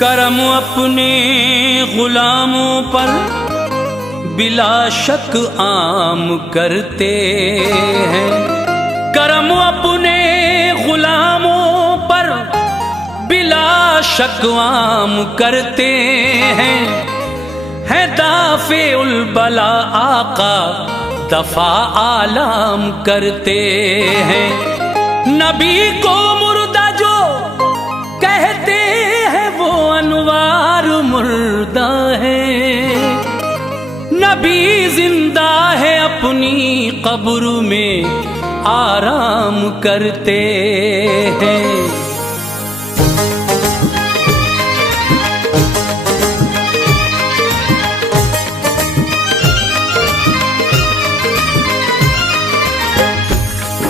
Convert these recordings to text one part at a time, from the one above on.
करम अपने गुलामों पर बिला शक आम करते हैं। करम अपने गुलामों पर बिला शक आम करते हैं। है दाफे उल बला आका दफा आलाम करते हैं। नबी को मुर्दा जो कहते हैं वो अनवार मुर्दा है। नबी जिंदा है अपनी कब्र में आराम करते हैं।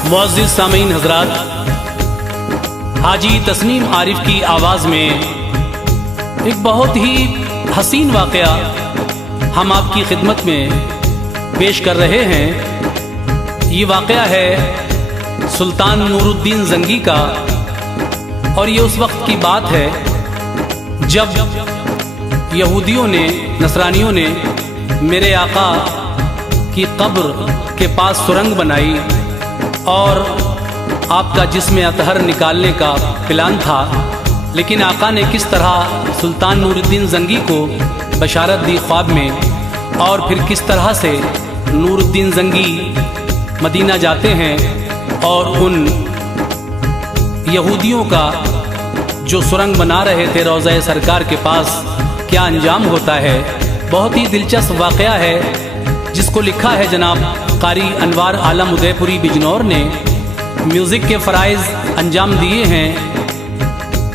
मुअज़्ज़िज़ सामीन हज़रात, हाजी तस्नीम आरिफ की आवाज़ में एक बहुत ही हसीन वाक़या हम आपकी खिदमत में पेश कर रहे हैं। ये वाक़या है सुल्तान नूरुद्दीन ज़ंगी का, और ये उस वक्त की बात है जब यहूदियों ने, नसरानियों ने मेरे आका की कब्र के पास सुरंग बनाई और आपका जिस्म अतहर निकालने का प्लान था। लेकिन आका ने किस तरह सुल्तान नूरुद्दीन ज़ंगी को बशारत दी ख्वाब में, और फिर किस तरह से नूरुद्दीन ज़ंगी मदीना जाते हैं और उन यहूदियों का जो सुरंग बना रहे थे रोज़ा सरकार के पास क्या अंजाम होता है। बहुत ही दिलचस्प वाक़या है जिसको लिखा है जनाब कारी अनवार आलम उदयपुरी बिजनौर ने। म्यूज़िक के फ़राइज़ अंजाम दिए हैं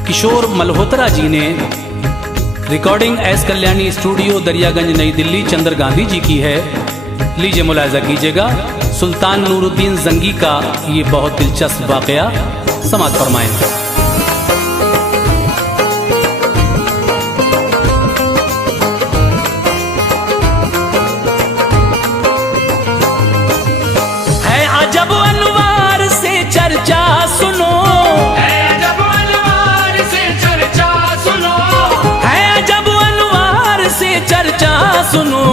किशोर मल्होत्रा जी ने। Recording S Kalyani studio Daryaganj नई दिल्ली चंद्र गांधी जी की है। लीजिए मुलाहिज़ा कीजिएगा सुल्तान नूरुद्दीन ज़ंगी का ये बहुत दिलचस्प वाक़या, समाअत फरमाएं। जब अनवार से चर्चा सुनो, है जब अनवार से चर्चा सुनो, है जब अनवार से चर्चा सुनो,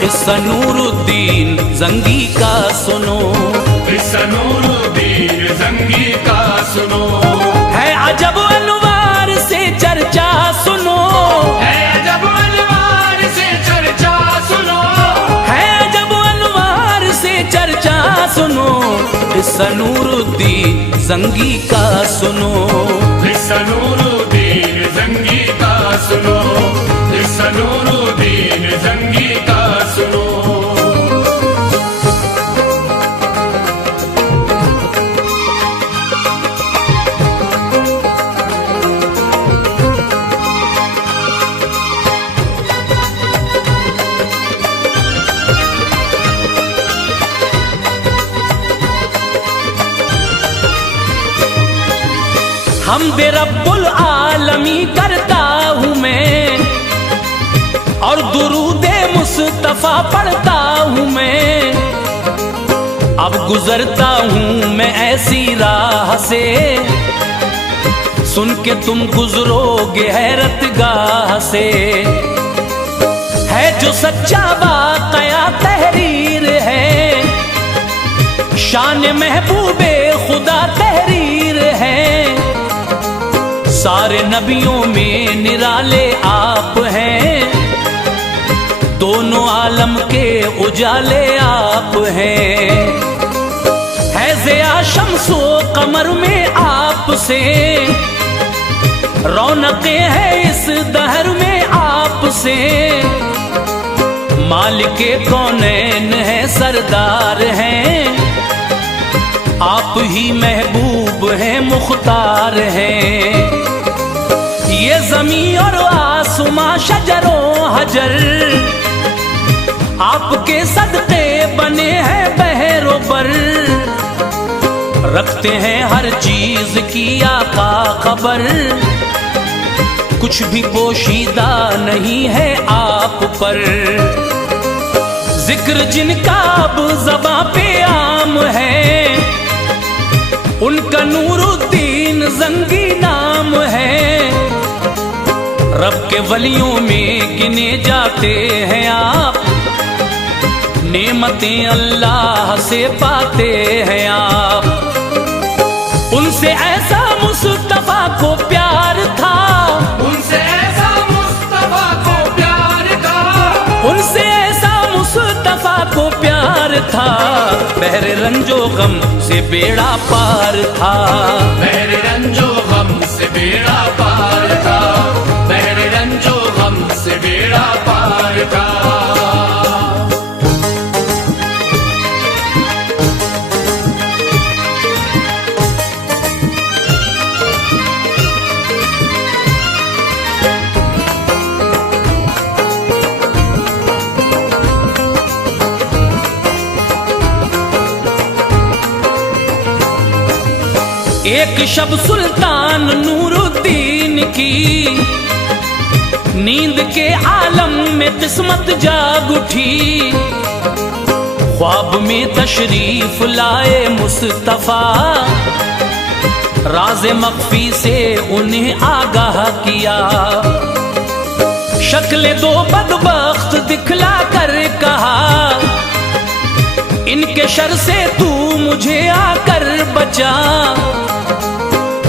किस्सा नूरुद्दीन ज़ंगी का सुनो, किस्सा नूरुद्दीन ज़ंगी का सुनो। है अजब अनवार से चर्चा सुनो, है अजब अनवार से चर्चा सुनो, है अजब अनवार से चर्चा सुनो, किस्सा नूरुद्दीन ज़ंगी का सुनो, किस्सा नूरुद्दीन ज़ंगी का सुनो, किस्सा नूरुद्दीन ज़ंगी का सुनो। हमदे रब्बुल आलमी करता हूँ मैं और दुरूदे मुस्तफ़ा पढ़ता हूँ मैं। अब गुजरता हूँ मैं ऐसी राह से, सुन के तुम गुजरोगे हैरत गाह से। है जो सच्चा वाक़या तहरीर है, शान महबूबे खुदा तहरीर है। सारे नबियों में निराले आप हैं, दोनों आलम के उजाले आप हैं। है ज़िया शम्सो कमर में आप से, रौनकें हैं इस दहर में आप से। मालिके कौनैन है, सरदार हैं, आप ही महबूब हैं, मुख्तार हैं। ये ज़मीं और आसमां शजरो हजर आपके सदक़े बने हैं बहरों पर। रखते हैं हर चीज की आका खबर, कुछ भी पोशीदा नहीं है आप पर। जिक्र जिनका अब ज़बां पे आम है, उनका नूरुद्दीन ज़ंगी नाम है। के वलियों में गिने जाते हैं आप, नेमतें अल्लाह से पाते हैं आप। उनसे ऐसा मुस्तफा को प्यार था, उनसे ऐसा मुस्तफा को प्यार था, उनसे ऐसा मुस्तफा को प्यार था, बहरे रंजो गम से बेड़ा पार था, बहरे रंजो गम से बेड़ा पार था, बहरे रंजो गम से बेड़ा पार था। एक शब सुल्तान नूरुद्दीन की नींद के आलम में किस्मत जाग उठी, ख्वाब में तशरीफ लाए मुस्तफा, राज़े मख्फी से उन्हें आगाह किया। शक्ल दो बदबख्त दिखला कर कहा, इनके शर से तू मुझे आकर बचा।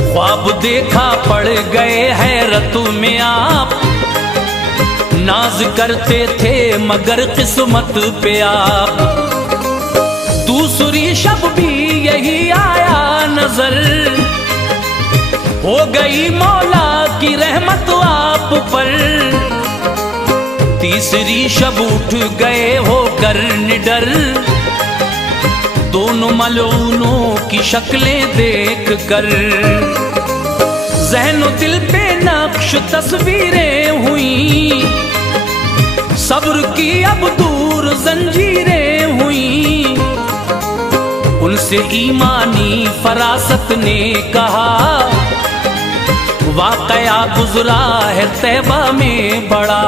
ख्वाब देखा पड़ गए हैरत में आप, नाज करते थे मगर किस्मत पे आप। दूसरी शब भी यही आया नजर, हो गई मौला की रहमत आप पर। तीसरी शब उठ गए होकर निडर, दोनों मलऊनों की शक्लें देख कर। ज़हनो दिल पे नक्श तस्वीरें हुई, सब्र की अब दूर जंजीरें हुई। उनसे ईमानी फरासत ने कहा, वाकया गुजरा है तैबा में बड़ा,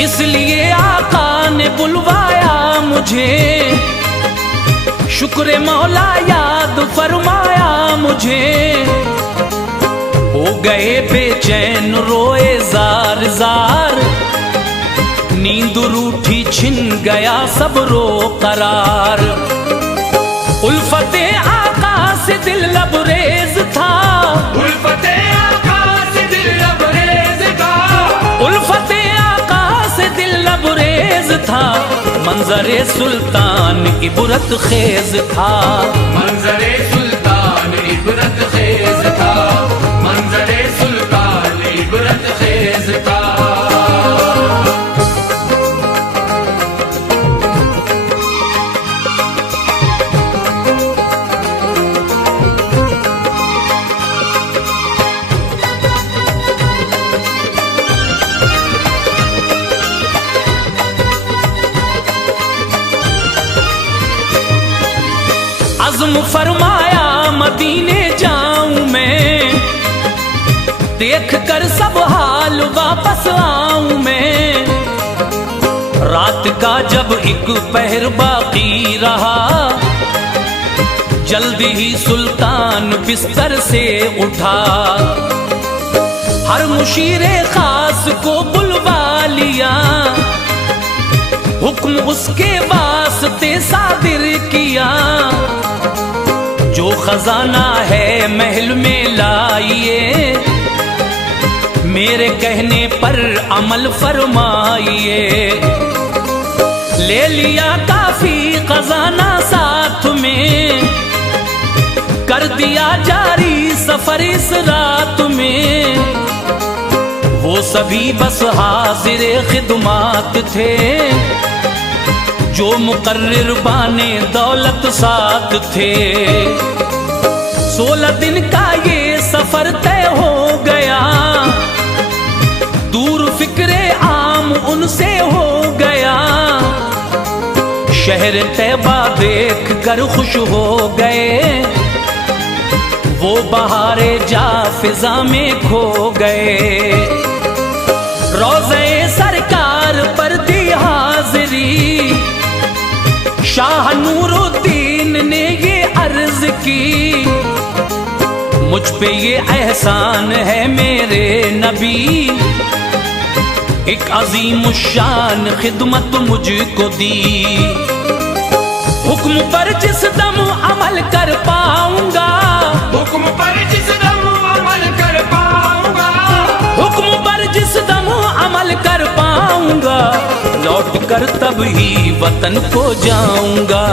इसलिए आका ने बुलवाया मुझे। शुक्र मौला याद फरमाया मुझे, हो गए बेचैन रोए जार जार, नींद रूठी छिन गया सब रो करार। उल्फते आका से दिल लबरेज था, उल्फते आका से दिल लबरेज था, उल्फते आका से दिल लबरेज था। मंजरे सुल्तान इबरत खेज था, मंजरे सुल्तान इबरत खेज था, मंजरे सुल्तान इबरत खेज था। अज़्म फरमाया मदीने जाऊं मैं, देख कर सब हाल वापस आऊं मैं। रात का जब एक पहर बाकी रहा, जल्दी ही सुल्तान बिस्तर से उठा। हर मुशीरे खास को बुलवा लिया, हुक्म उसके वास्ते सादिर किया। जो खजाना है महल में लाइए, मेरे कहने पर अमल फरमाइए। ले लिया काफी खजाना साथ में, कर दिया जारी सफर इस रात में। वो सभी बस हाजिर खिदमात थे, जो मुकर्रिर बाने दौलत साथ थे। 16 दिन का ये सफर तय हो गया, दूर फिक्रे आम उनसे हो गया। शहर तैबा देख कर खुश हो गए, वो बहारे जा फिजा में खो गए। रोज़े सरकार पर दी हाजिरी, शाह नूरुद्दीन ने ये अर्ज की। मुझ पे ये एहसान है मेरे नबी, एक अजीम शान खिदमत मुझको दी। हुक्म पर जिस दम अमल कर पाऊंगा, हुक्म पर जिस दम अमल कर पाऊंगा, हुक्म पर जिस दम अमल कर पाऊंगा, लौट कर तब ही वतन को जाऊंगा।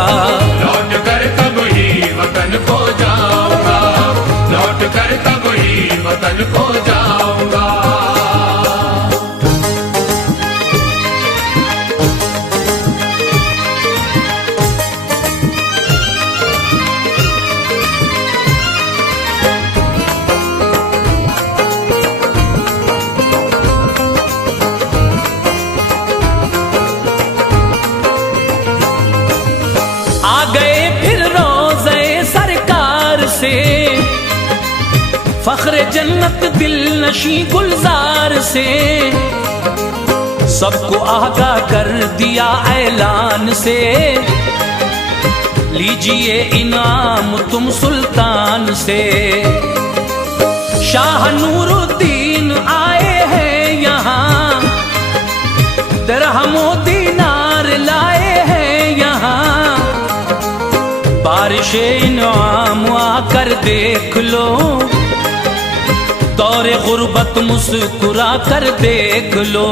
लौट कर तब ही वतन को जाऊंगा, लौट कर तब ही वतन को जाऊंगा। आ गए फिर रोज़े सरकार से, फख्र जन्नत दिल नशी गुलजार से, सबको आगाह कर दिया ऐलान से, लीजिए इनाम तुम सुल्तान से। शाह नूरुद्दीन आए हैं यहाँ, दिरहमो दीनार लाए हैं यहाँ, बारिशे इनाम आकर देख लो, दौरे गुर्बत मुस्कुरा कर देख लो।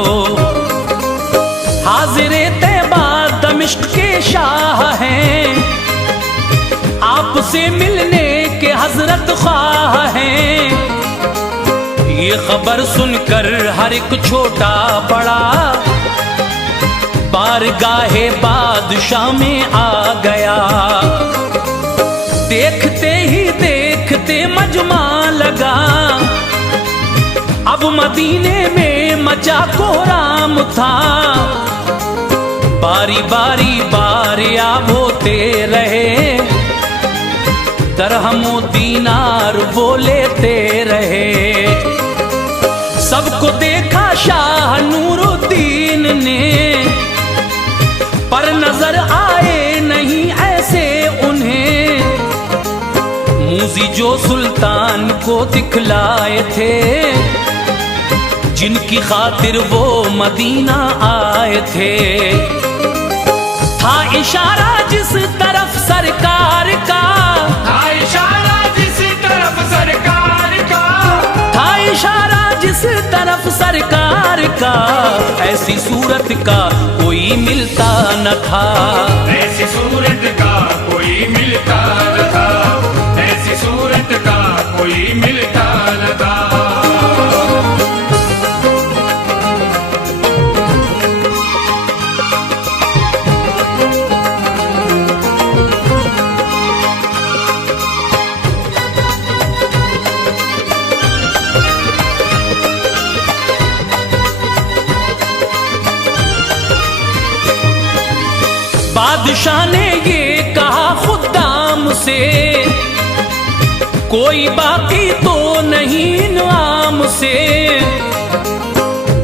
हाजिरे तैबा दमिश्क के शाह हैं, आपसे मिलने के हजरत ख्वाह हैं। ये खबर सुनकर हर एक छोटा बड़ा बारगाहे बादशाह में आ गया। देखते ही देखते मजमा लगा, अब मदीने में मचा कोहराम था। बारी बारी बारियाब होते रहे, दरहमो दीनार वो लेते रहे। सबको देखा शाह नूरुद्दीन ने, पर नजर आए नहीं ऐसे उन्हें। मूजी जो सुल्तान को दिखलाए थे, जिनकी खातिर वो मदीना आए थे। था इशारा जिस तरफ सरकार का, था इशारा जिस तरफ सरकार का, था इशारा जिस तरफ सरकार का, ऐसी सूरत का कोई मिलता न था। ऐसी सूरत का कोई मिलता न था, ऐसी सूरत का कोई मिलता न था। बादशाह ने ये कहा खुदाम से, कोई बाकी तो नहीं इनाम से।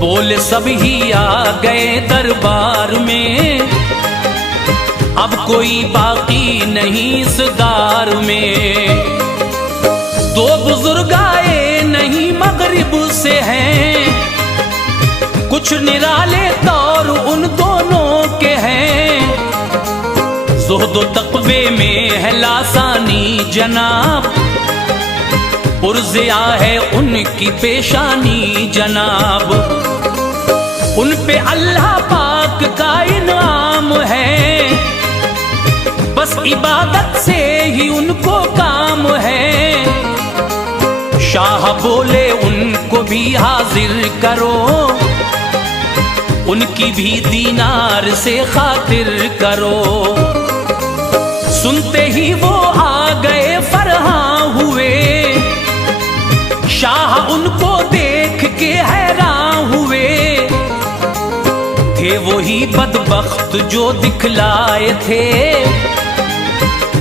बोले सब ही आ गए दरबार में, अब कोई बाकी नहीं इस दार में। दो बुजुर्ग आए नहीं मगरिब से हैं, कुछ निराले तौर उन दोनों के हैं। ज़ुहद तक़वे में है लासानी जनाब, पुरज़िया है उनकी पेशानी जनाब। उन पे अल्लाह पाक का इनाम है, बस इबादत से ही उनको काम है। शाह बोले उनको भी हाजिर करो, उनकी भी दीनार से खातिर करो। सुनते ही वो आ गए फरहां हुए, शाह उनको देख के हैरान हुए। थे वही बदबख्त जो दिखलाए थे,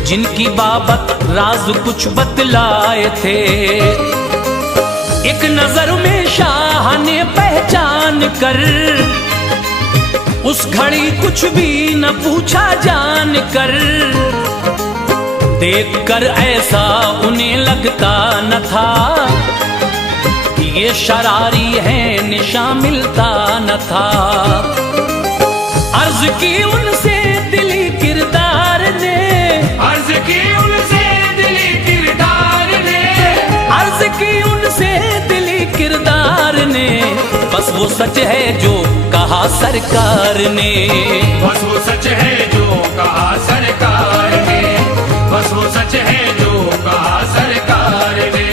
जिनकी बाबत राज कुछ बतलाए थे। एक नजर में शाह ने पहचान कर, उस घड़ी कुछ भी न पूछा जान कर, देखकर ऐसा उन्हें लगता न था कि ये शरारी है, निशा मिलता न था। अर्ज की उनसे दिली किरदार ने, अर्ज की उनसे दिली किरदार ने, अर्ज की उनसे दिली किरदार ने, बस वो सच है जो कहा सरकार ने, बस वो सच है जो कहा सरकार ने, बस वो सच है जो कहा सरकार ने।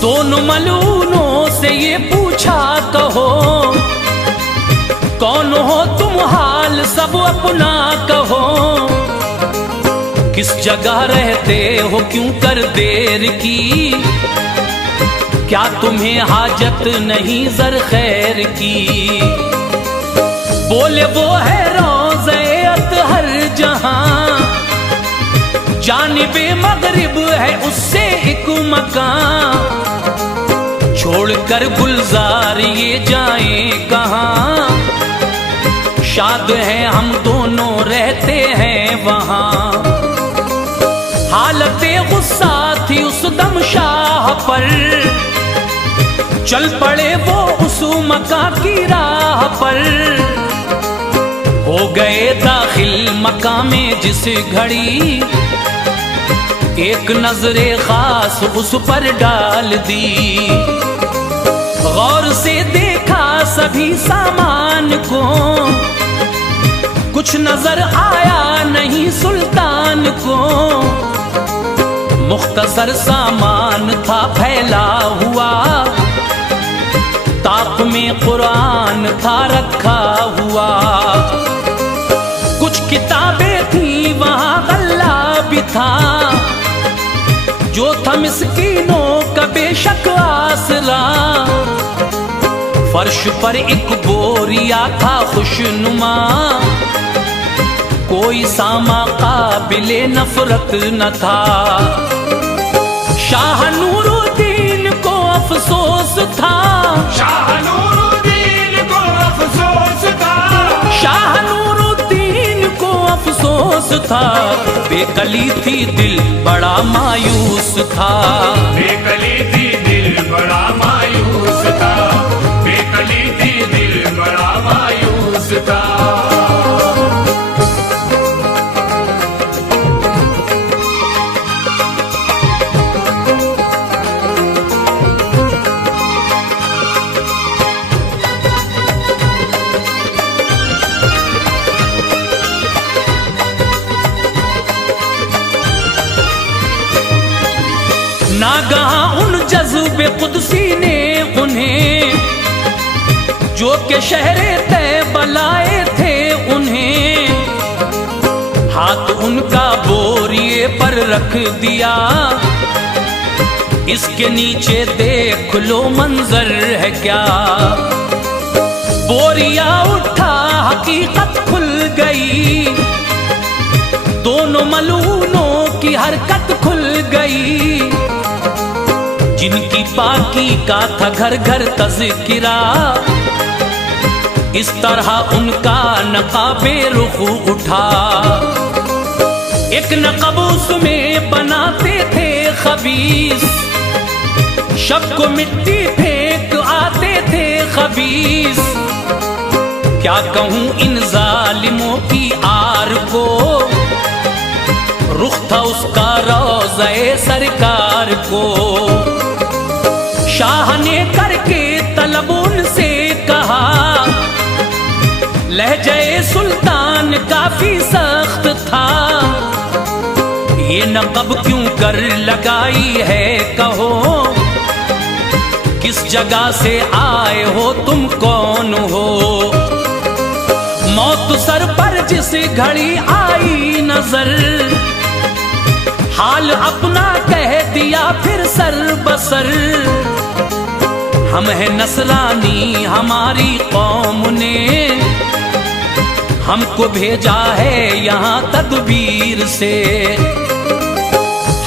दोनों मलूनों से ये पूछा कहो, कौन हो तुम, हाल सब अपना कहो। किस जगह रहते हो, क्यों कर देर की, क्या तुम्हें हाजत नहीं ज़र खैर की। बोले वो है रोज़े अतहर जहां, जानिबे मगरिब है उससे एक मकान। छोड़कर गुलजार ये जाएं कहाँ, शाद हैं हम दोनों रहते हैं वहाँ। हालते गुस्सा थी उस दम शाह पर, चल पड़े वो उस मका की राह पर। हो गए दाखिल मका में जिस घड़ी, एक नजरे खास उस पर डाल दी। गौर से देखा सभी सामान को, कुछ नजर आया नहीं सुल्तान को। मुख्तसर सामान था फैला हुआ, ताक में कुरान था रखा हुआ। कुछ किताबें थी वहां, गल्ला भी था, जो था मिस्कीनों का बेशक आसरा। फर्श पर एक बोरिया था खुशनुमा, कोई सामा काबिले नफरत न था। शाह नूरुद्दीन को अफसोस था, शाह नूरुद्दीन को अफसोस था, शाह नूरुद्दीन को अफसोस था। बेकली थी दिल बड़ा मायूस था, बेकली थी दिल बड़ा मायूस था, बेकली थी दिल बड़ा मायूस था। नागहां उन जज्बे कुदसी ने उन्हें, जो के शहरे तैबा लाए थे उन्हें। हाथ उनका बोरिए पर रख दिया, इसके नीचे देख लो मंजर है क्या। बोरिया उठा हकीकत खुल गई, दोनों मलूनों की हरकत खुल गई। जिनकी पाकी का था घर घर तज़किरा, इस तरह उनका नकाबे रुख उठा। एक नक़ब उसमें बनाते थे खबीस, शब को मिट्टी फेंक आते थे खबीस। क्या कहूँ इन जालिमों की आर को, रुख था उसका रोज़े सरकार को। शाह ने करके तलब उनसे कहा, लहजे सुल्तान काफी सख्त था। ये नक़ब क्यों कर लगाई है कहो, किस जगह से आए हो तुम कौन हो। मौत सर पर जिस घड़ी आई नजर, हाल अपना कह दिया फिर सर बसर। हम हैं नसरानी, हमारी कौम ने हमको भेजा है यहाँ तदबीर से।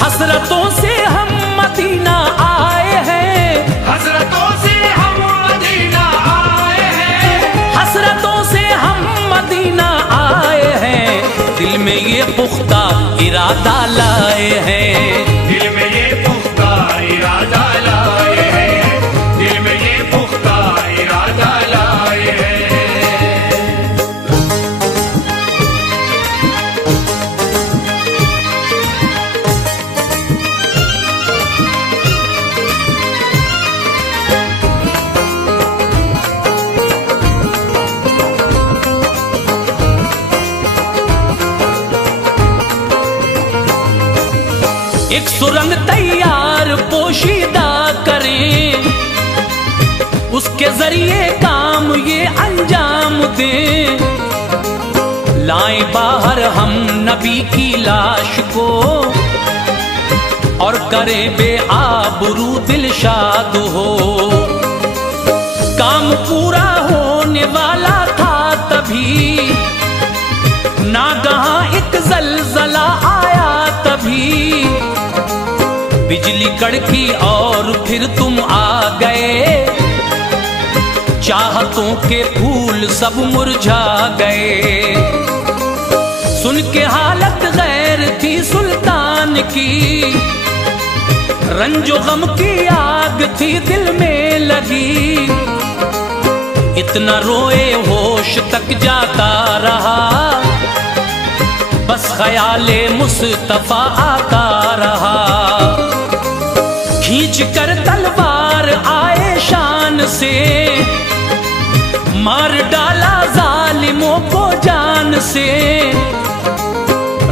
हसरतों से हम मदीना आए हैं, हसरतों से हम मदीना आए हैं, हसरतों से हम मदीना आए हैं। दिल में ये पुख्ता इरादा लाए हैं, दिल में ये पुख्ता इरादा लाए हैं, दिल में ये पुख्ता इरादा लाए हैं। एक सुरंग तैयार पोशीदा करें, उसके जरिए काम ये अंजाम दें। लाएं बाहर हम नबी की लाश को और करें बेआबरू दिलशाद हो। काम पूरा होने वाला था तभी, नागहां एक जलजला आया तभी। बिजली कड़की और फिर तुम आ गए, चाहतों के फूल सब मुरझा गए। सुन के हालत गैर थी सुल्तान की, रंजो गम की आग थी दिल में लगी। इतना रोए होश तक जाता रहा, बस ख्याले मुस्तफा आता रहा। खींच कर तलवार आए शान से, मार डाला जालिमों को जान से।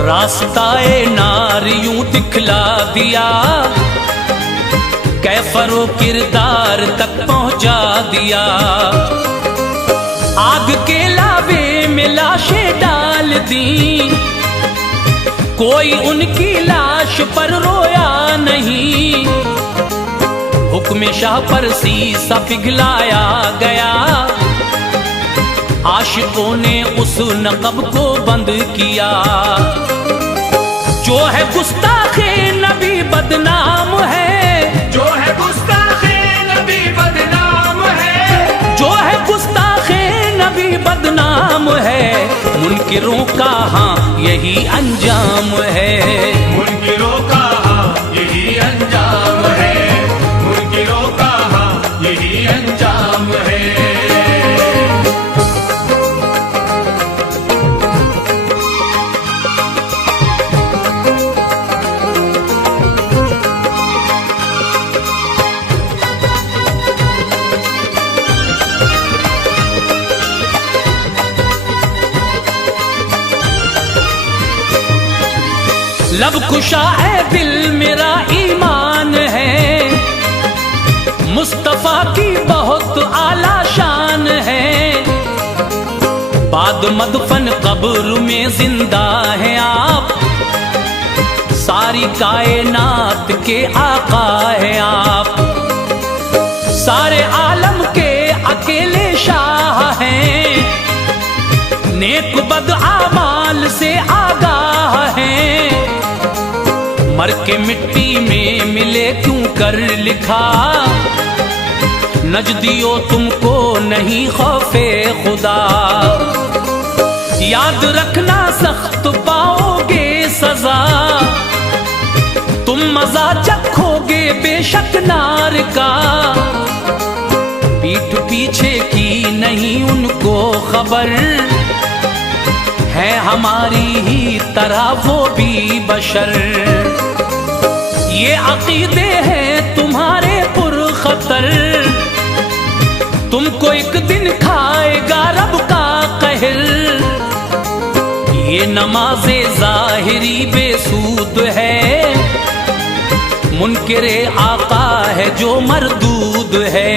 रास्ताए नार यूं दिखला दिया, कैफरो किरदार तक पहुंचा दिया। आग के लावे में लाशें डाल दी, कोई उनकी लाश पर रोया नहीं। हुक्म शाह पर शीशा पिघलाया गया, आशिकों ने उस नक़ब को बंद किया। जो है गुस्ताखे नबी बदनाम है, जो है गुस्ताखे नबी बदनाम है, जो है गुस्ताखे नबी बदनाम है। मुनकिरों का हाँ यही अंजाम है, मुनकिरों का हाँ यही अंजाम है, मुनकिरों का हाँ यही अंजाम है। लब खुशा है दिल मेरा ईमान है, मुस्तफा की बहुत आला शान है। बाद मदफन कब्र में जिंदा हैं आप, सारी कायनात के आका हैं आप। सारे आलम के अकेले शाह हैं, नेक बद आमाल से आगाह हैं। मर के मिट्टी में मिले क्यों कर लिखा, नजदियो तुमको नहीं खौफे खुदा। याद रखना सख्त पाओगे सजा, तुम मजा चखोगे बेशक नार का। पीठ पीछे की नहीं उनको खबर, है हमारी ही तरह वो भी बशर। ये अकीदे हैं तुम्हारे पुरखतर, तुमको एक दिन खाएगा रब का कहर। ये नमाज़े ज़ाहिरी बेसूद है, मुनकिरे आका है जो मरदूद है।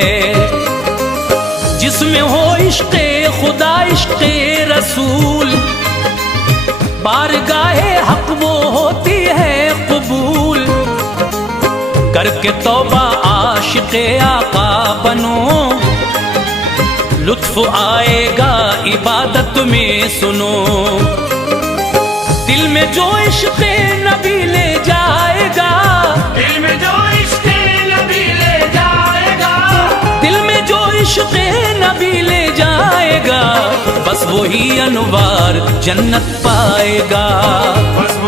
जिसमें हो इश्क़े खुदा इश्क़े रसूल, बारगाहे हक वो होती है कबूल। करके तौबा आशिक़े आका बनो, लुत्फ आएगा इबादत में सुनो। दिल में जो इश्क़ नबी ले जाएगा, दिल में जो इश्क़ नबी ले जाएगा, दिल में जो इश्क़ नबी ले जाएगा, बस वही अनवार जन्नत पाएगा। बस